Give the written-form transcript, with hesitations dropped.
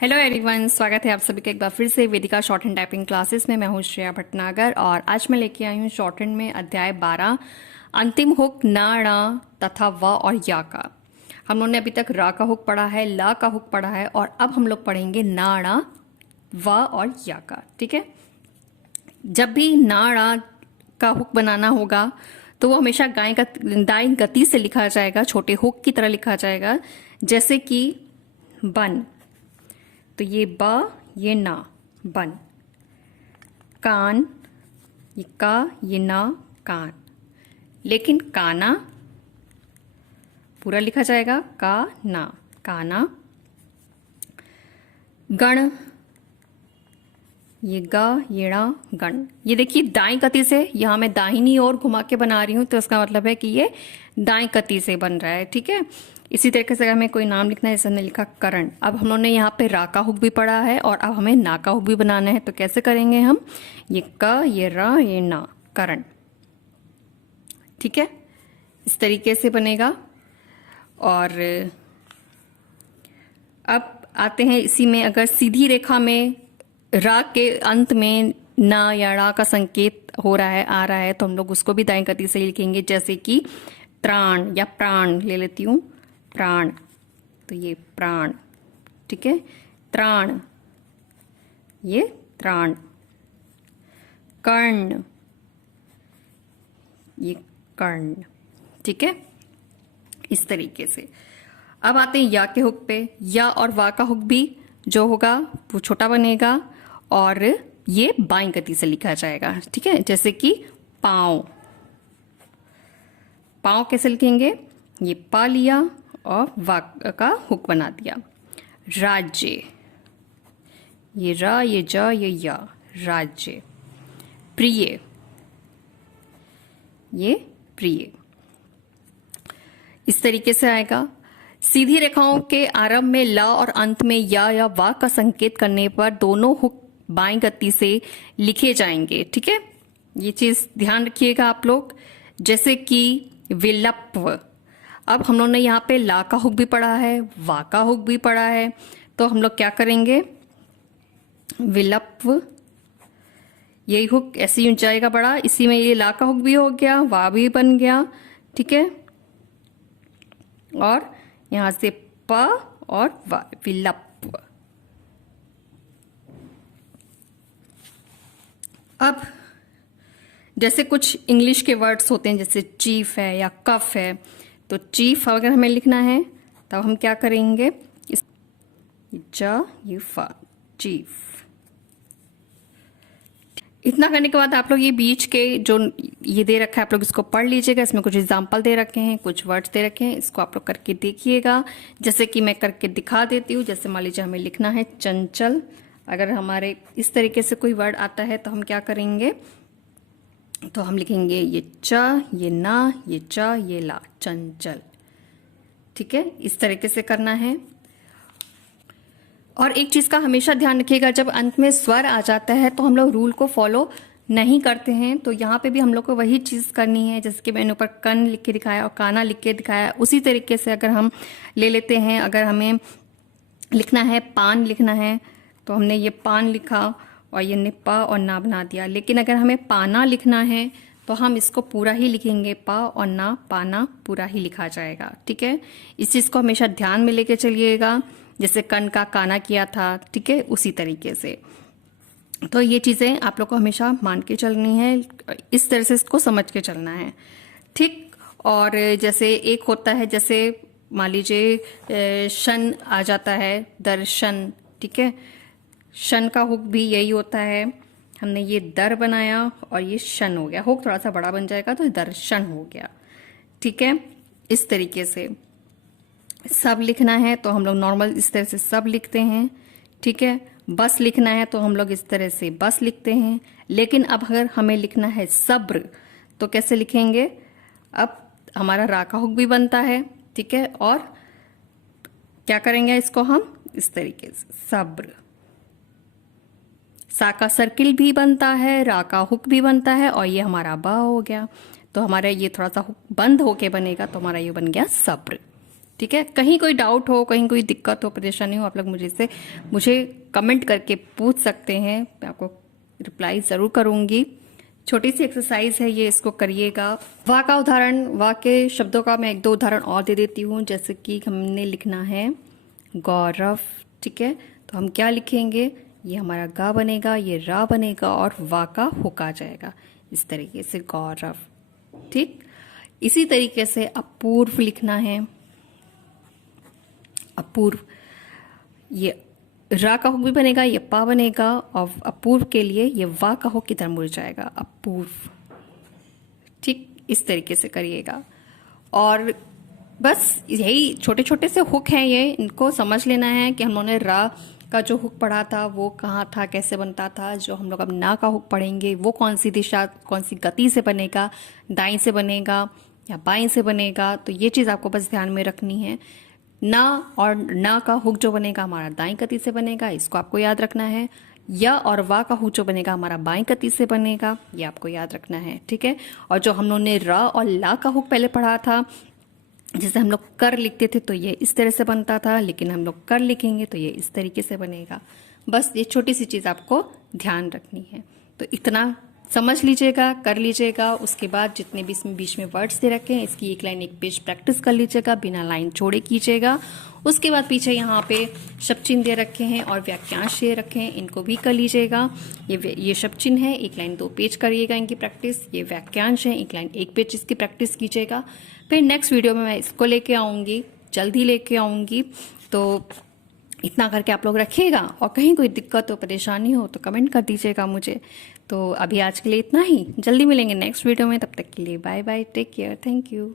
Hello everyone, स्वागत है आप सभी का एक बार फिर से वेदिका शॉर्ट हैंड टाइपिंग क्लासेस में। मैं हूं श्रेया भटनागर और आज मैं लेके आई हूं शॉर्ट हैंड में अध्याय 12 अंतिम हुक न ण तथा व और या का। हम लोगों ने अभी तक रा का हुक पढ़ा है, ला का हुक पढ़ा है और अब हम लोग पढ़ेंगे न ण व और या का। ठीक है, जब भी न ण का हुक बनाना होगा तो वो हमेशा दाएं गति से लिखा जाएगा, छोटे हुक की तरह लिखा जाएगा। जैसे कि बन, तो ये ब, ये ना, बन। कान, ये का, ये ना, कान। लेकिन काना पूरा लिखा जाएगा, का ना, काना। गण, ये ग, ये णा, गण। ये देखिए दाएं गति से, यहां मैं दाहिनी ओर घुमा के बना रही हूं तो इसका मतलब है कि ये दाएं गति से बन रहा है। ठीक है, इसी तरीके से अगर हमें कोई नाम लिखना है, जैसे हमने लिखा करण। अब हम लोगों ने यहाँ पे रा का हुक भी पढ़ा है और अब हमें ना का हुक भी बनाना है। तो कैसे करेंगे हम? ये क, ये रा, ये ना, करण। ठीक है, इस तरीके से बनेगा। और अब आते हैं इसी में, अगर सीधी रेखा में रा के अंत में ना या रा का संकेत हो रहा है, आ रहा है, तो हम लोग उसको भी दाएं गति से लिखेंगे। जैसे कि त्राण या प्राण ले लेती हूँ, प्राण, तो ये प्राण। ठीक है, त्राण, ये त्राण। कर्ण, ये कर्ण। ठीक है, इस तरीके से। अब आते हैं या के हुक पे। या और वा का हुक भी जो होगा वो छोटा बनेगा और ये बाईं गति से लिखा जाएगा। ठीक है, जैसे कि पाँव। पाँव कैसे लिखेंगे? ये पा लिया और वा का हुक बना दिया। राज्य, ये रा, ये जा, ये या, राज्य। प्रिय, ये प्रिय। इस तरीके से आएगा। सीधी रेखाओं के आरंभ में ला और अंत में या वा का संकेत करने पर दोनों हुक बाईं गति से लिखे जाएंगे। ठीक है, ये चीज ध्यान रखिएगा आप लोग। जैसे कि विलप्व। अब हम लोग ने यहाँ पे ला का हुक भी पढ़ा है, वा का हुक भी पढ़ा है, तो हम लोग क्या करेंगे? विलप्व, यही हुक ऐसे ही जाएगा बड़ा, इसी में ये ला का हुक भी हो गया, वा भी बन गया। ठीक है, और यहां से प और वा, विलप्व। अब जैसे कुछ इंग्लिश के वर्ड्स होते हैं, जैसे चीफ है या कफ है, तो चीफ अगर हमें लिखना है तब हम क्या करेंगे? ज, यू, फ, चीफ। इतना करने के बाद आप लोग ये बीच के जो ये दे रखा है, आप लोग इसको पढ़ लीजिएगा। इसमें कुछ एग्जाम्पल दे रखे हैं, कुछ वर्ड्स दे रखे हैं, इसको आप लोग करके देखिएगा। जैसे कि मैं करके दिखा देती हूँ। जैसे मान लीजिए हमें लिखना है चंचल। अगर हमारे इस तरीके से कोई वर्ड आता है तो हम क्या करेंगे? तो हम लिखेंगे ये च, ये ना, ये च, ये ला, चंचल। ठीक है, इस तरीके से करना है। और एक चीज का हमेशा ध्यान रखिएगा, जब अंत में स्वर आ जाता है तो हम लोग रूल को फॉलो नहीं करते हैं। तो यहाँ पे भी हम लोग को वही चीज करनी है, जैसे कि मैंने ऊपर कन लिख के दिखाया और काना लिख के दिखाया, उसी तरीके से अगर हम ले लेते हैं। अगर हमें लिखना है पान लिखना है तो हमने ये पान लिखा और ये ने पा और ना बना दिया। लेकिन अगर हमें पाना लिखना है तो हम इसको पूरा ही लिखेंगे, पा और ना, पाना पूरा ही लिखा जाएगा। ठीक है, इस चीज को हमेशा ध्यान में लेके चलिएगा। जैसे कन का काना किया था, ठीक है, उसी तरीके से। तो ये चीजें आप लोग को हमेशा मान के चलनी है, इस तरह से इसको समझ के चलना है। ठीक, और जैसे एक होता है, जैसे मान लीजिए शन आ जाता है, दर्शन। ठीक है, शन का हुक भी यही होता है। हमने ये दर बनाया और ये शन हो गया, हुक थोड़ा सा बड़ा बन जाएगा तो दर्शन हो गया। ठीक है, इस तरीके से सब लिखना है तो हम लोग नॉर्मल इस तरह से सब लिखते हैं। ठीक है, बस लिखना है तो हम लोग इस तरह से बस लिखते हैं। लेकिन अब अगर हमें लिखना है सब्र तो कैसे लिखेंगे? अब हमारा रा का हुक भी बनता है। ठीक है, और क्या करेंगे इसको हम? इस तरीके से सब्र। सा का सर्किल भी बनता है, रा का हुक भी बनता है और ये हमारा बा हो गया। तो हमारा ये थोड़ा सा हुक बंद होके बनेगा तो हमारा ये बन गया सब्र। ठीक है। कहीं कोई डाउट हो, कहीं कोई दिक्कत हो, परेशानी हो, आप लोग मुझे कमेंट करके पूछ सकते हैं, मैं आपको रिप्लाई ज़रूर करूँगी। छोटी सी एक्सरसाइज है ये, इसको करिएगा। वाह का उदाहरण, वाह के शब्दों का मैं 1-2 उदाहरण और दे देती हूँ। जैसे कि हमने लिखना है गौरव, ठीक है, तो हम क्या लिखेंगे, ये हमारा गा बनेगा, ये रा बनेगा और वाह का हुक आ जाएगा, इस तरीके से गौरव, ठीक। इसी तरीके से अपूर्व लिखना है, अपूर्व, ये रा का हुक भी बनेगा, ये पा बनेगा और अपूर्व के लिए ये वाह का हुक किधर मुड़ जाएगा, अपूर्व, ठीक। इस तरीके से करिएगा। और बस यही छोटे छोटे से हुक हैं, ये इनको समझ लेना है कि हम लोगों ने रा का जो हुक पढ़ा था वो कहाँ था, कैसे बनता था। जो हम लोग अब ना का हुक पढ़ेंगे वो कौन सी दिशा, कौन सी गति से बनेगा, दाईं से बनेगा या बाईं से बनेगा, तो ये चीज़ आपको बस ध्यान में रखनी है। ना और ना का हुक जो बनेगा हमारा दाईं गति से बनेगा, इसको आपको याद रखना है। या और वा का हुक जो बनेगा हमारा बाईं गति से बनेगा, ये आपको याद रखना है, ठीक है। और जो हम लोगों ने रा और ला का हुक पहले पढ़ा था, जैसे हम लोग कर लिखते थे तो ये इस तरह से बनता था, लेकिन हम लोग कर लिखेंगे तो ये इस तरीके से बनेगा। बस ये छोटी सी चीज़ आपको ध्यान रखनी है। तो इतना समझ लीजिएगा, कर लीजिएगा। उसके बाद जितने भी इसमें बीच में वर्ड्स दे रखे हैं, इसकी एक लाइन एक पेज प्रैक्टिस कर लीजिएगा, बिना लाइन छोड़े कीजिएगा। उसके बाद पीछे यहाँ पे शब्द चिन्ह दे रखे हैं और वाक्यांश दे रखे हैं, इनको भी कर लीजिएगा। ये शब्द चिन्ह है, एक लाइन 2 पेज करिएगा इनकी प्रैक्टिस। ये वाक्यांश है, एक लाइन 1 पेज इसकी प्रैक्टिस कीजिएगा। फिर नेक्स्ट वीडियो में मैं इसको लेके आऊँगी, जल्दी लेके आऊँगी। तो इतना करके आप लोग रखिएगा, और कहीं कोई दिक्कत हो, परेशानी हो तो कमेंट कर दीजिएगा मुझे। तो अभी आज के लिए इतना ही, जल्दी मिलेंगे नेक्स्ट वीडियो में, तब तक के लिए bye bye, take care, thank you.